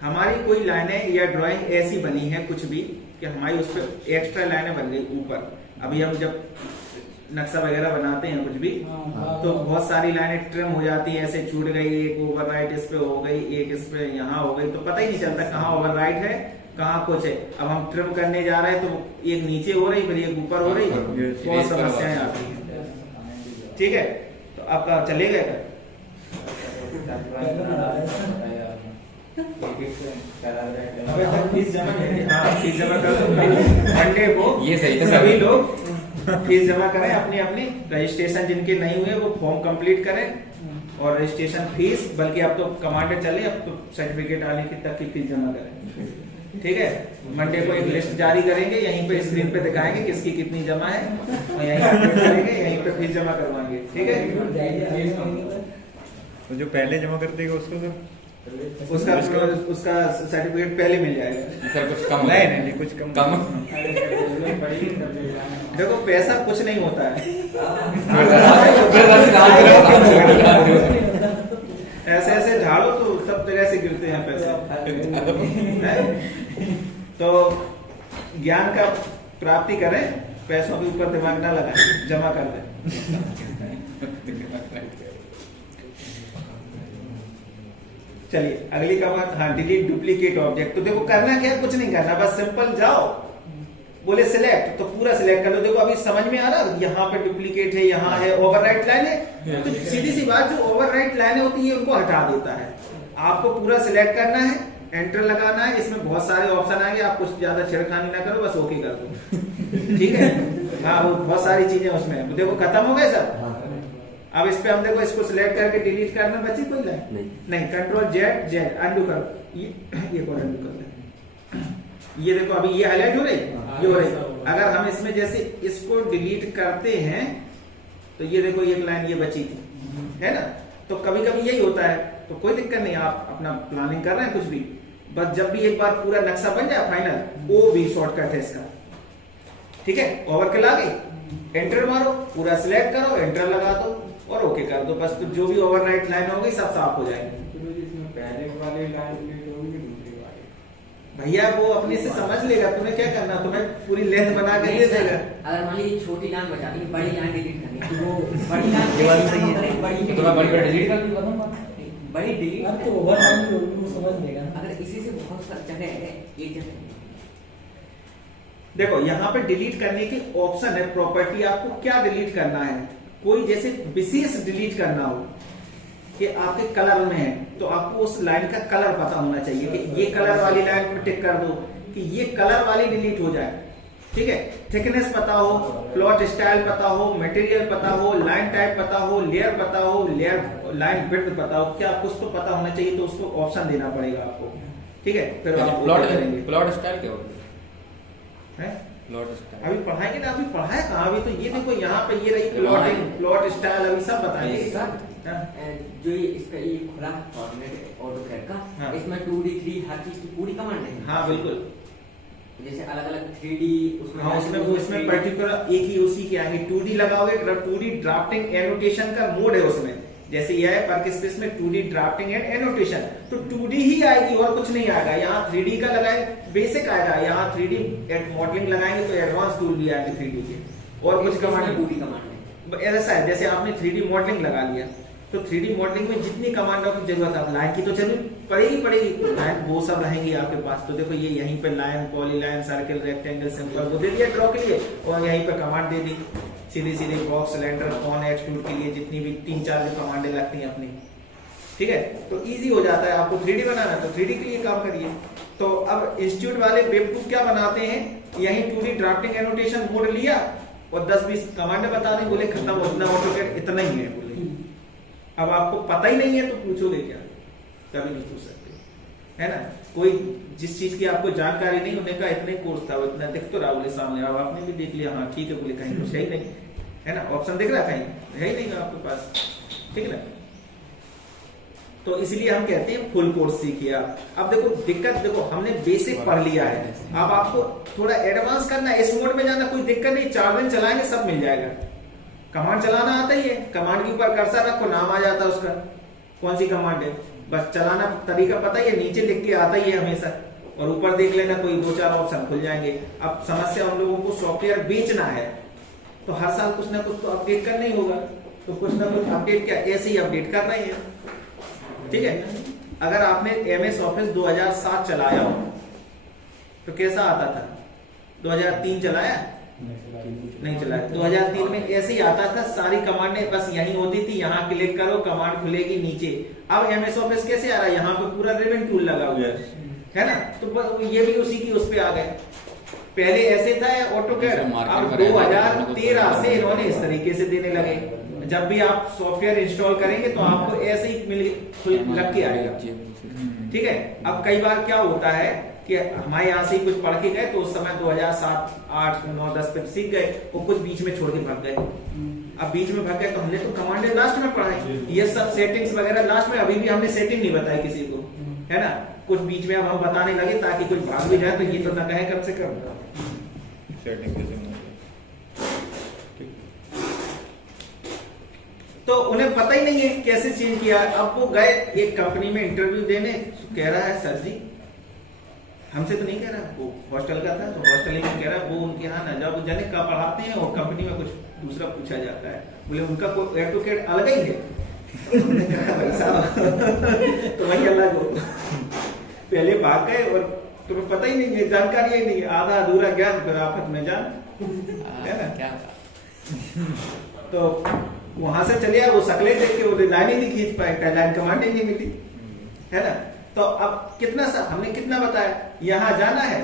हमारी कोई लाइनें या ड्राइंग ऐसी बनी है कुछ भी कि हमारी उस पर एक्स्ट्रा लाइनें बन गई ऊपर। अभी हम जब नक्शा वगैरह बनाते हैं कुछ भी, तो बहुत सारी लाइनें ट्रिम हो जाती है, ऐसे छूट गई, एक ओवरराइट इस पे हो गई, एक इस पे यहाँ हो गई, तो पता ही नहीं चलता कहाँ ओवरराइट है कहाँ कुछ है। अब हम ट्रिम करने जा रहे हैं तो एक नीचे हो रही, फिर एक ऊपर हो रही, बहुत समस्याएं आती है। ठीक है, तो आपका चलेगा क्या? फीस जमा कर दो मंडे को, ये सही सभी लोग फीस जमा करें अपनी अपनी। रजिस्ट्रेशन जिनके नहीं हुए वो फॉर्म कंप्लीट करें और रजिस्ट्रेशन फीस, बल्कि अब तो कमांडर चले, अब तो सर्टिफिकेट आने की तक की फीस जमा करें। ठीक है, मंडे को एक लिस्ट जारी करेंगे, यहीं पे स्क्रीन पे दिखाएंगे किसकी कितनी जमा है, और यहीं अपडेट करेंगे, यहीं पे फीस जमा करवाएंगे। ठीक है, तो जो पहले जमा कर देगा उसको तो उसका सर्टिफिकेट पहले मिल जाएगा। सर कुछ कम नहीं, कुछ कम देखो पैसा कुछ नहीं होता है, ऐसे ऐसे झाड़ो तो सब जगह से गिरते हैं पैसे। तो ज्ञान का प्राप्ति करें, पैसों के ऊपर दिमाग ना लगाएं, जमा कर दें। चलिए अगली का बात, हाँ डिलीट डुप्लीकेट ऑब्जेक्ट। तो देखो करना क्या, कुछ नहीं करना, बस सिंपल जाओ, बोले सिलेक्ट तो पूरा सिलेक्ट कर लो। देखो अभी समझ में आ रहा, यहाँ पे डुप्लीकेट है, यहाँ है ओवरराइट लाइन है, तो सीधी सी बात, जो ओवरराइट लाइनें होती है उनको हटा देता है। आपको पूरा सिलेक्ट करना है, एंटर लगाना है, इसमें बहुत सारे ऑप्शन आएंगे, आप कुछ ज्यादा छेड़खानी ना करो, बस ओके कर दो। ठीक है, हाँ वो बहुत सारी चीजें उसमें, देखो खत्म हो गए सब। अब इस पे हम देखो इसको सिलेक्ट करके डिलीट करना, बची कोई लाइन नहीं, कंट्रोल जेड अंडू करो, ये को अंडू कर दे। ये देखो अभी ये हाईलाइट हो रही, ये हो रही। अगर हम इसमें जैसे इसको डिलीट करते हैं तो ये देखो एक लाइन ये बची थी, है ना। तो कभी कभी यही होता है, तो कोई दिक्कत नहीं, आप अपना प्लानिंग कर रहे हैं कुछ भी, बस जब भी एक बार पूरा नक्शा बन जाए फाइनल, वो भी शॉर्टकट है इसका। ठीक है, ओवरकिल आ गई, एंटर मारो, पूरा सिलेक्ट करो, एंटर लगा दो और ओके कर दो, बस। तो जो भी ओवरराइट लाइन होगी सब साफ हो जाएगी। भैया वो अपने से समझ लेगा, तुम्हें क्या करना, तुम्हें पूरी लेंथ बना के दे देगा। अगर मान लीजिए छोटी लाइन बचा दी, बड़ी लाइन डिलीट करनी, तो वो बड़ी लाइन बड़ी तो मैं बड़ी डिलीट कर दूं, बताऊं बड़ी डिलीट। अब तो ओवरराइट वो समझ लेगा। अगर इसी से बहुत सारी जगह है, एक जगह देखो यहाँ पे डिलीट करने की ऑप्शन है, प्रॉपर्टी, आपको क्या डिलीट करना है। कोई जैसे विशेष डिलीट करना हो कि आपके कलर में है, तो आपको उस लाइन का कलर पता होना चाहिए कि ये कलर वाली लाइन पर टिक कर दो कि ये कलर वाली डिलीट हो जाए। ठीक है, थिकनेस पता हो, प्लॉट स्टाइल पता हो, मटेरियल पता हो, लाइन टाइप पता हो, लेयर पता हो, लेयर लाइन विड्थ पता हो, क्या कुछ तो पता होना चाहिए, तो उसको ऑप्शन देना पड़ेगा आपको। ठीक है, फिर आप करेंगे। प्लॉट स्टाइल क्या होता है, प्लॉट स्टाइल अभी पढ़ाएंगे ना, अभी पढ़ाया कहाँ, अभी तो ये देखो यहाँ पे ये रही प्लॉटिंग, प्लॉट स्टाइल, अभी सब बताएंगे। जो ये इसका ये खुला फॉर्मेट ऑटोकैड का, हाँ। इसमें 2D 3D हर चीज की पूरी कमांड है। हाँ बिल्कुल, जैसे अलग अलग 3D उसमें, हाँ उसमें वो इसमें पर्टिकुलर एक ही उसी के आगे 2D लगाओगे, 2D ड्राफ्टिंग एनोटेशन का मोड है उसमें। जैसे यह है वर्क स्पेस में 2D ड्राफ्टिंग एंड एनोटेशन, तो 2D ही आएगी और कुछ नहीं आएगा। यहाँ 3D का लगाए बेसिक आएगा, यहाँ 3D मॉडलिंग लगाएंगे तो एडवांस टूल भी आएंगे 3D के, और कुछ कमांड पूरी कमांड है। ऐसा है जैसे आपने 3D मॉडलिंग लगा लिया, तो 3D मॉडलिंग में जितनी कमांडों की जरूरत है, लाइन की तो जरूरत पड़ेगी, लाइन वो सब रहेंगी आपके पास। तो देखो ये यहीं पे line, polyline, circle, rectangle, simple वो दे दिया ड्रॉ के लिए, और यहीं पे कमांड दे दी सीधे सीधे बॉक्स, सिलेंडर, कॉन, एक्सट्रूड के लिए जितनी भी 3-4 जो कमांडें लगती हैं अपनी, ठीक है। तो इजी हो जाता है। आपको 3D बनाना है तो 3D के लिए काम करिए। तो अब इंस्टीट्यूट वाले बेवकूफ क्या बनाते हैं, यही 2D ड्राफ्टिंग एनोटेशन बोर्ड लिया और 10-20 कमांडें बता दी, बोले खत्म, उतना ऑटोकैड इतना ही है बोले। अब आपको पता ही नहीं है तो पूछोगे क्या? कभी नहीं पूछ सकते, है ना। कोई जिस चीज की आपको जानकारी नहीं, उन्हें का इतना ही कोर्स था, इतना दिख तो रहा बोले सामने, अब आपने भी देख लिया, हाँ ठीक है बोले, कहीं कुछ है ही नहीं, है ना, ऑप्शन दिख रहा कहीं है ही नहीं आपके पास, ठीक है ना। तो इसलिए हम कहते हैं फुल कोर्स सीखिए आप। अब देखो दिक्कत, देखो हमने बेसिक पढ़ लिया है, अब आपको थोड़ा एडवांस करना है, इस मोड में जाना, कोई दिक्कत नहीं, 4 दिन चलाएंगे सब मिल जाएगा। कमांड चलाना आता ही है, कमांड के ऊपर कर्सर रखो, नाम आ जाता है उसका, कौन सी कमांड है, बस चलाना तरीका पता ही है, नीचे लिख के आता ही है हमेशा, और ऊपर देख लेना, कोई 2-4 ऑप्शन खुल जाएंगे। अब समस्या हम लोगों को सॉफ्टवेयर बेचना है, तो हर साल कुछ ना कुछ तो अपडेट करना ही होगा, तो कुछ ना कुछ अपडेट क्या ऐसे ही अपडेट कर रहे हैं, ठीक है। अगर आपने MS ऑफिस 2007 चलाया हो तो कैसा आता था? 2003 चलाया? नहीं चलाया। 2003 में ऐसे ही आता था, सारी कमांडें बस यही होती थी, यहाँ क्लिक करो कमांड खुलेगी नीचे। अब MS ऑफिस कैसे आ रहा है, यहाँ पे पूरा रिबन टूल लगा हुआ है ना, तो ये भी उसी की उस पे आ गए। पहले ऐसे था ऑटोकैड, अब 2013 से इन्होंने इस तरीके से देने लगे। जब भी आप सॉफ्टवेयर इंस्टॉल करेंगे तो आपको ऐसे ही लग के आएगा, ठीक है। अब कई बार क्या होता है कि हमारे यहाँ से ही कुछ पढ़ के गए, तो उस समय 2007, 8, 9, 10 पे सीख गए, वो कुछ बीच में छोड़ के भाग गए। अब बीच में भाग गए तो हमने तो कमांडें लास्ट में पढ़ाई, ये सब सेटिंग्स वगैरह लास्ट में, अभी भी हमने सेटिंग नहीं बताई किसी को, है ना। कुछ बीच में अब हम बताने लगे ताकि कुछ भाग भी जाए तो ये तो ना कहे कम से कम सेटिंग कैसे। तो उन्हें पता ही नहीं है कैसे चेंज किया। अब वो गए एक कंपनी में इंटरव्यू देने, कह रहा है सर जी, हमसे तो नहीं कह रहा, वो हॉस्टल का था, तो हॉस्टल में कह रहा है वो उनके यहाँ ना जाओ, जाने का पढ़ाते हैं और कंपनी में कुछ दूसरा पूछा जाता है, बोले उनका कोई एडवोकेट अलग ही है। हमने कहा भाई साहब तो वही अलग हो, पहले भाग गए और तुम्हें पता ही नहीं है, जानकारी ही नहीं है, आधा अधूरा ज्ञान फिर आफत में जान, है ना। क्या तो वहां से चले आए, वो शक्लें देख के वो लाइन ही नहीं खींच पाए, लाइन कमांड ही नहीं मिली, है ना। तो अब कितना सा हमने कितना बताया, यहाँ जाना है,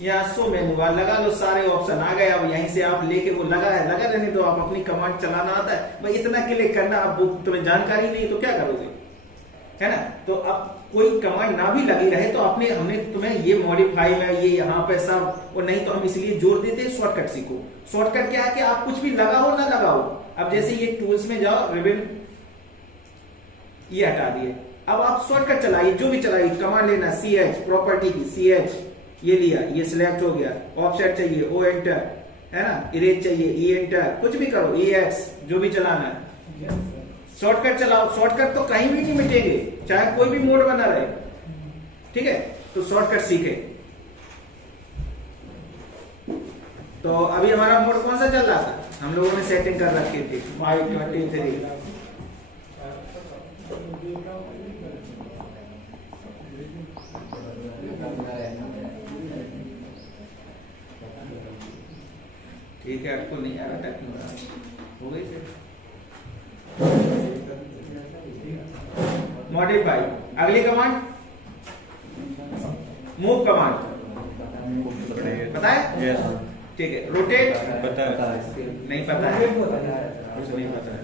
यहाँ शो मेनू बार लगा लो, सारे ऑप्शन आ गए। अब यहीं से आप लेके वो लगा रहने दो, आप अपनी कमांड चलाना आता है, भाई इतना क्लिक करना। अब वो तुम्हें जानकारी नहीं तो क्या करोगे, है ना। तो अब कोई कमांड ना भी लगी रहे तो हमने तुम्हें ये मॉडिफाई में ये यहाँ पे सब, और नहीं तो हम इसलिए जोर देते हैं शॉर्टकट सीखो। शॉर्टकट क्या है कि आप कुछ भी लगाओ ना लगाओ। अब जैसे ये टूल्स में जाओ, रिबन ये हटा दिए, अब आप शॉर्टकट चलाइए, जो भी चलाइए, कमांड लेना CH, प्रॉपर्टी की CH, ये लिया, ये सिलेक्ट हो गया, ऑफसेट चाहिए O एंटर, है ना, इरेज चाहिए E एंटर, कुछ भी करो EX, जो भी चलाना है शॉर्टकट चलाओ। शॉर्टकट तो कहीं भी नहीं मिटेंगे, चाहे कोई भी मोड बना रहे, ठीक है। तो शॉर्टकट सीखे। तो अभी हमारा मोड कौन सा चल रहा था, हम लोगों ने सेटिंग कर रखी थी Y23। ठीक है, आपको नहीं आ रहा था, हो गई से मॉडिफाई। अगली कमांड मूव कमांड, पता है? ठीक है। रोटेट पता है? नहीं पता है, कुछ नहीं पता है।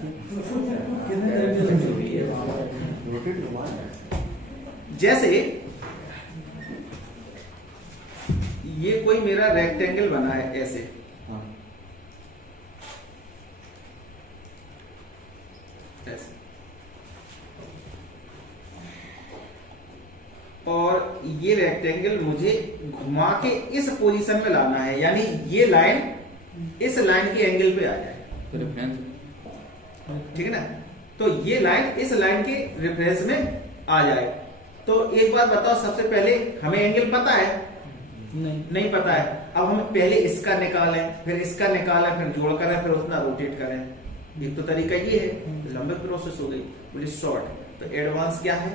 जैसे ये कोई मेरा रेक्टेंगल बना है ऐसे, ऐसे, और ये रेक्टेंगल मुझे घुमा के इस पोजीशन में लाना है, यानी ये लाइन इस लाइन के एंगल पे आ जाए, ठीक है ना। तो ये लाइन इस लाइन के रेफरेंस में आ जाए। तो एक बात बताओ, सबसे पहले हमें एंगल पता है? नहीं पता है। अब हम पहले इसका निकालें, फिर इसका निकालें, फिर जोड़ करें, फिर उतना रोटेट करें, एक तो तरीका ये है, लंबे प्रोसेस हो गई। बोले शॉर्ट, तो एडवांस क्या है,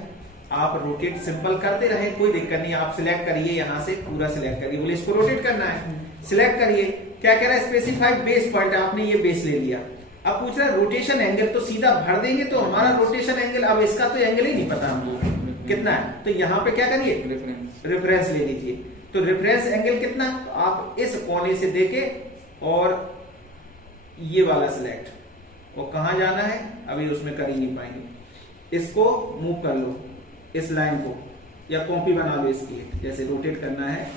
आप रोटेट सिंपल करते रहे, कोई दिक्कत नहीं। आप सिलेक्ट करिए, यहाँ से पूरा सिलेक्ट करिए। बोले इसको रोटेट करना है, सिलेक्ट करिए। क्या कह रहा है, स्पेसिफाइड बेस पॉइंट, आपने ये बेस ले लिया। अब पूछ रहा है रोटेशन एंगल, तो सीधा भर देंगे तो हमारा रोटेशन एंगल, अब इसका तो एंगल ही नहीं पता हमको कितना है, तो यहाँ पे क्या करिए, रेफरेंस ले लीजिए। तो रेफरेंस एंगल कितना, तो आप इस कोने से देके और ये वाला सिलेक्ट, और कहां जाना है अभी उसमें कर ही नहीं पाएंगे। इसको मूव कर लो, इस लाइन को, या कॉपी बना लो इसकी, जैसे रोटेट करना है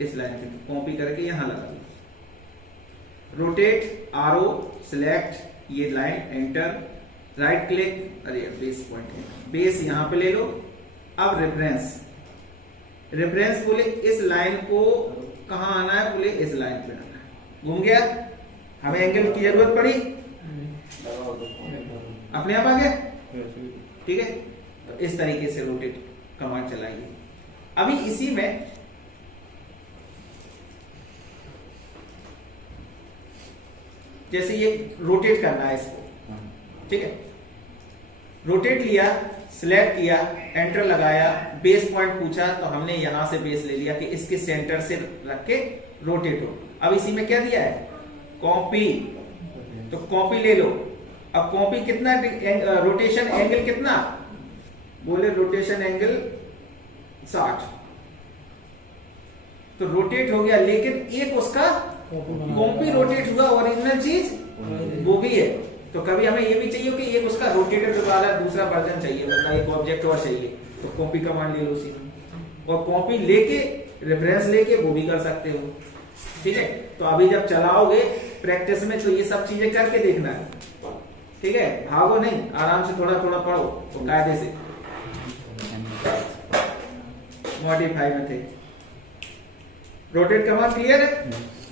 इस लाइन पे, तो कॉपी करके यहां लगा लो, रोटेट, आरो, सिलेक्ट ये लाइन, एंटर, राइट क्लिक, अरे बेस पॉइंट है, बेस यहां पे ले लो। अब रेफरेंस, रेफरेंस बोले इस लाइन को कहां आना है, बोले इस लाइन पे आना है। घूम गया, हमें एंगल की जरूरत पड़ी, अपने आप आ गया, ठीक है। तो इस तरीके से रोटेट कमांड चलाइए। अभी इसी में जैसे ये रोटेट करना है इसको, ठीक है, रोटेट लिया, सिलेक्ट किया, एंटर लगाया, बेस पॉइंट पूछा तो हमने यहां से बेस ले लिया कि इसके सेंटर से रख के रोटेट हो। अब इसी में क्या दिया है, कॉपी, तो कॉपी ले लो। अब कॉपी कितना, रोटेशन एंगल कितना, बोले रोटेशन एंगल 60, तो रोटेट हो गया, लेकिन एक उसका कॉपी रोटेट हुआ, ओरिजिनल चीज वो भी है। तो कभी हमें ये भी चाहिए कि एक उसका रोटेटेड वाला दूसरा वर्जन चाहिए, मतलब एक ऑब्जेक्ट और चाहिए, तो कॉपी कमांड ले लो उसी में, और कॉपी लेके रेफरेंस लेके वो भी कर सकते हो, ठीक है। तो अभी जब चलाओगे प्रैक्टिस में तो ये सब चीजें करके देखना है, ठीक है, भागो नहीं, आराम से थोड़ा थोड़ा पढ़ो, तो कायदे से। मॉडिफाई में थे, रोटेट कमांड क्लियर है,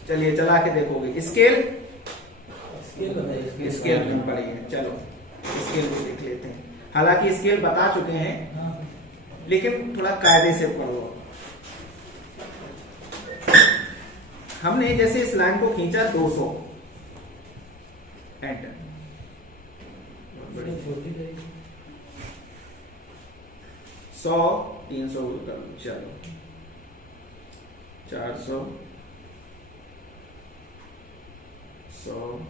चलिए चला के देखोगे। स्केल, स्केल नहीं पड़ी है, चलो स्केल को देख लेते हैं। हालांकि स्केल बता चुके हैं, लेकिन थोड़ा कायदे से पढ़ो। हमने जैसे इस लाइन को खींचा 200, एंटर, 100, 300 चलो 400, 100,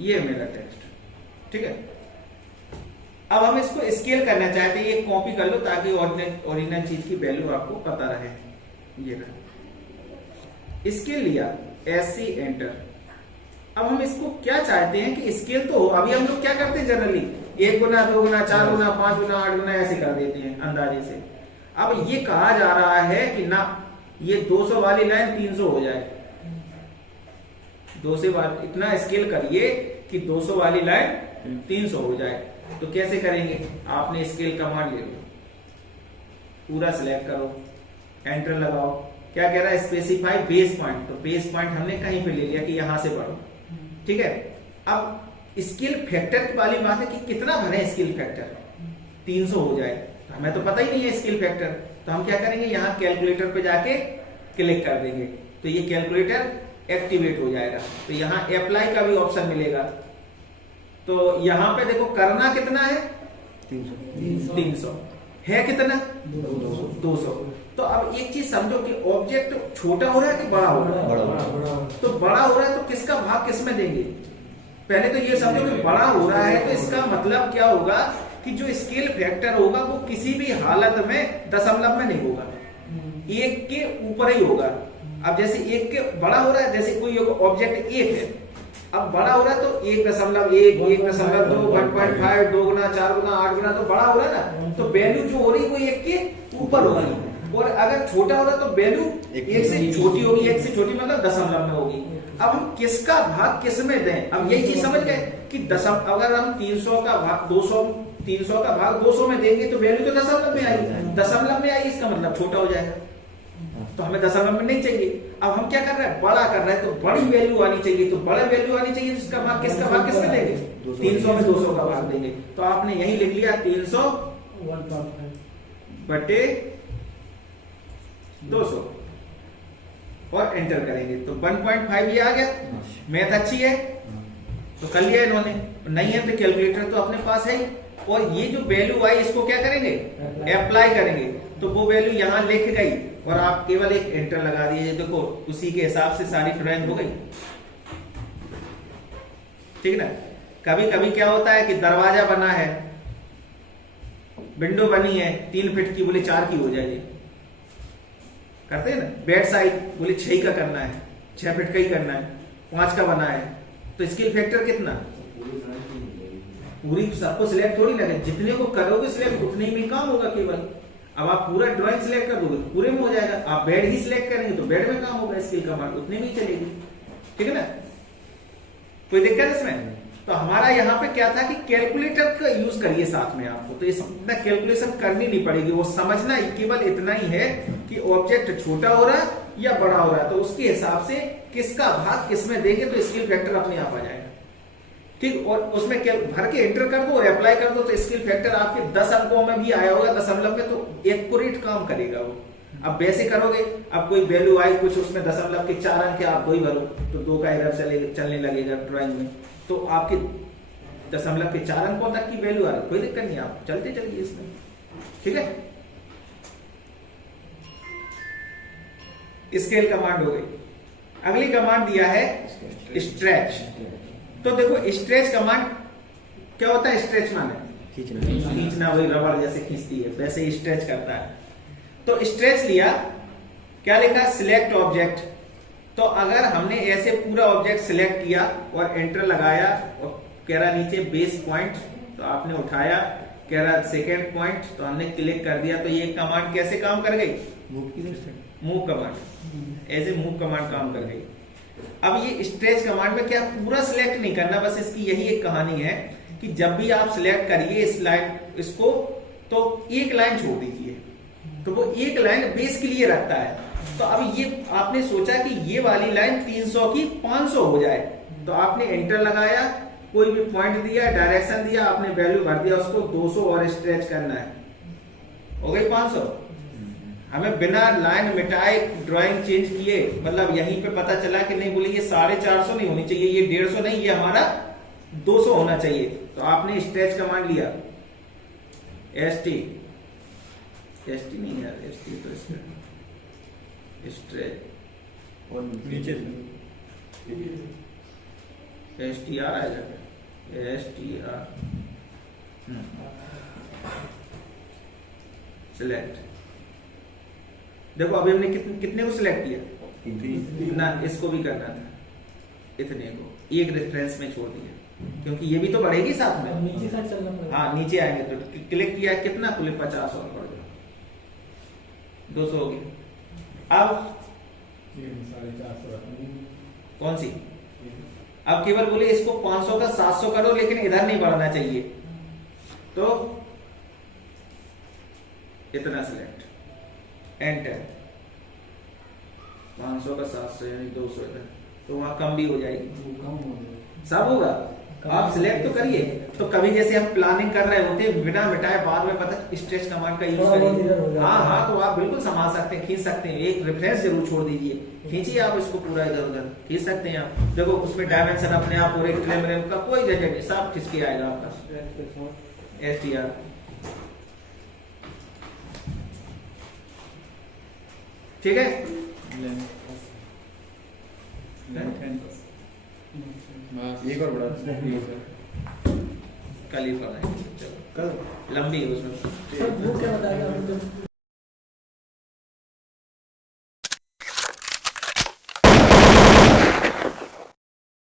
ये है मेरा टेक्स्ट, ठीक है। अब हम इसको स्केल करना चाहते हैं, ये कॉपी कर लो ताकि ओरिजिनल चीज की वैल्यू आपको पता रहे। ये रहा, स्केल लिया, SC एंटर। अब हम इसको क्या चाहते हैं कि स्केल तो हो। अभी हम लोग क्या करते हैं जनरली, 1 गुना 2 गुना 4 गुना 5 गुना 8 गुना ऐसे कर देते हैं अंदाजे से। अब ये कहा जा रहा है कि ना ये 200 वाली लाइन 300 हो जाए, 200 वाली इतना स्केल करिए कि 200 वाली लाइन 300 हो जाए। तो कैसे करेंगे, आपने स्केल कमांड ले लो, पूरा सिलेक्ट करो, एंटर लगाओ। क्या कह रहा है, स्पेसिफाई बेस पॉइंट, तो बेस पॉइंट हमने कहीं पे ले लिया कि यहां से बढ़ो, ठीक है। अब स्केल फैक्टर वाली बात है कि कितना भरे स्केल फैक्टर, 300 हो जाए, तो हमें तो पता ही नहीं है स्केल फैक्टर, तो हम क्या करेंगे, यहाँ कैलकुलेटर पे जाके क्लिक कर देंगे, तो ये कैलकुलेटर एक्टिवेट हो जाएगा। तो यहाँ अप्लाई का भी ऑप्शन मिलेगा। तो यहाँ पे देखो करना कितना है, 300 है, कितना 200। तो अब एक चीज समझो कि ऑब्जेक्ट छोटा हो रहा है कि बड़ा हो रहा है, तो बड़ा हो रहा है तो किसका भाग किस में देंगे। पहले तो ये समझो कि बड़ा हो रहा है तो इसका मतलब क्या होगा कि जो स्केल फैक्टर होगा वो किसी भी हालत में दशमलव में नहीं होगा, 1 के ऊपर ही होगा। अब जैसे 1 के बड़ा हो रहा है, जैसे कोई ऑब्जेक्ट 1 है अब बड़ा हो रहा है तो 1.1, 1.2, 1.5, 2 गुना, 4 गुना, 8 गुना तो बड़ा हो रहा है ना, तो वैल्यू जो हो रही है वो 1 के ऊपर होगी। और अगर छोटा हो रहा है तो वैल्यू 1 से छोटी होगी, 1 से छोटी मतलब दशमलव में होगी। अब हम किसका भाग किस में दें, अब यही चीज समझ गए कि अगर हम 300 का भाग 200, 300 का भाग 200 में देंगे तो वैल्यू तो दशमलव में आएगी, दशमलव में आई इसका मतलब छोटा हो जाएगा, तो हमें दशमलव में नहीं चाहिए। अब हम क्या कर रहे हैं, बड़ा कर रहे हैं, तो बड़ी वैल्यू आनी चाहिए, तो बड़े वैल्यू आनी चाहिए, जिसका भाग किसका भाग किस में देंगे, 300 में 200 का भाग देंगे। तो आपने यही लिख लिया 300 बटे 200 और एंटर करेंगे तो 1.5 ये आ गया। मैथ अच्छी है तो कर लिया इन्होंने, नहीं है तो कैलकुलेटर तो अपने पास है ही। और ये जो वैल्यू आई इसको क्या करेंगे, अप्लाई करेंगे, तो वो वैल्यू यहां लिख गई और आप केवल एक एंटर लगा दीजिए। देखो उसी के हिसाब से सारी ड्राइंग हो गई, ठीक ना। कभी कभी क्या होता है कि दरवाजा बना है, विंडो बनी है 3 फीट की, बोले 4 की हो जाएगी, करते हैं ना। बेड साइज बोले 6 का करना है, 6 फीट का ही करना है, 5 का बना है, तो स्केल फैक्टर कितना, पूरी सबको सिलेक्ट थोड़ी लगे, जितने को करोगे सिलेक्ट उतने में काम होगा केवल। अब आप पूरा ड्राइंग सिलेक्ट कर दोगे पूरे में हो जाएगा, आप बेड ही सिलेक्ट करेंगे तो बेड में काम होगा, स्केल कमांड उतने में ही चलेगी, ठीक है ना। कोई दिक्कत इसमें। तो हमारा यहाँ पे क्या था कि कैलकुलेटर का यूज करिए साथ में आपको, तो इतना कैलकुलेशन करनी नहीं पड़ेगी, वो समझना केवल इतना ही है कि ऑब्जेक्ट छोटा हो रहा है या बड़ा हो रहा है, तो उसके हिसाब से किसका भाग किसमें देंगे तो स्केल फैक्टर अपने आप आ जाएगा, ठीक। और उसमें भर के एंटर कर दो और अप्लाई कर दो तो स्केल फैक्टर आपके 10 अंकों में भी आया होगा दशमलव में, तो एक्यूरेट काम करेगा वो। अब वैसे करोगे, अब कोई वैल्यू आई कुछ उसमें दशमलव के 4 अंक आप 2 ही भरो तो 2 का एरर चलने लगेगा ड्राइंग में, तो आपके दशमलव के 4 अंकों तक की वैल्यू आ रही, कोई दिक्कत नहीं, आप चलते चलिए इसमें, ठीक है। स्केल कमांड हो गई। अगली कमांड दिया है स्ट्रेच। तो देखो स्ट्रेच कमांड क्या होता है, स्ट्रेच माने खींचना, वही रबड़ जैसे खींचती है वैसे ही स्ट्रेच करता है। तो स्ट्रेच लिया, क्या लिखा, सिलेक्ट ऑब्जेक्ट। तो अगर हमने ऐसे पूरा ऑब्जेक्ट सिलेक्ट किया और एंटर लगाया और कह रहा नीचे बेस पॉइंट, तो आपने उठाया, कह रहा सेकेंड पॉइंट, तो हमने क्लिक कर दिया, तो ये कमांड कैसे काम कर गई, मूव कमांड, ऐसे मूव कमांड काम कर गई। अब ये स्ट्रेच कमांड में क्या पूरा सिलेक्ट नहीं करना, बस इसकी यही एक कहानी है कि जब भी आप सिलेक्ट करिए इस लाइन इसको, तो एक लाइन छोड़ दीजिए, तो वो एक लाइन बेस के लिए रखता है। तो अब ये आपने सोचा कि ये वाली लाइन 300 की 500 हो जाए, तो आपने एंटर लगाया, कोई भी पॉइंट दिया, डायरेक्शन दिया, आपने वैल्यू भर दिया, उसको 200 और स्ट्रेच करना है, हो गई 500। हमें बिना लाइन मिटाए ड्राइंग चेंज किए, मतलब यहीं पे पता चला कि नहीं, बोले ये 450 नहीं होनी चाहिए, ये 150 नहीं, ये हमारा 200 होना चाहिए, तो आपने स्ट्रेच कमांड लिया, ST नहीं यार, ST तो स्ट्रेच और नीचे STR आएगा, STR सिलेक्ट। देखो अभी हमने कितने को सिलेक्ट किया ना, इसको भी करना था, इतने को एक रेफरेंस में छोड़ दिया, क्योंकि ये भी तो बढ़ेगी साथ में, नीचे से चलना पड़ेगा। हाँ नीचे आएंगे तो क्लिक किया, कितना कुल 50 और बढ़ गया, 200 हो गया। अब कौन सी, अब केवल बोले इसको 500 का 700 करो, लेकिन इधर नहीं बढ़ना चाहिए, तो इतना सिलेक्ट, एंटर, 500 का 700 यानी 200 इधर, तो वहां कम भी हो जाएगी, सब होगा। आप सिलेक्ट तो करिए। तो कभी जैसे हम प्लानिंग कर रहे होते हैं बिना मिटाए, बाद में पता स्ट्रेच कमांड का यूज करिए, हाँ तो आप बिल्कुल संभाल सकते हैं, खींच सकते हैं, एक रेफरेंस जरूर छोड़ दीजिए, खींचिए आप इसको पूरा इधर उधर खींच सकते हैं आप। देखो उसमें डायमेंशन अपने आप पूरे ट्रेम का कोई झंझट नहीं, सब खींच के आएगा आपका। STR ठीक है, एक और बड़ा कल ही पढ़ाएंगे, चलो कल लंबी है उसमें। सर वो क्या बताया आपने?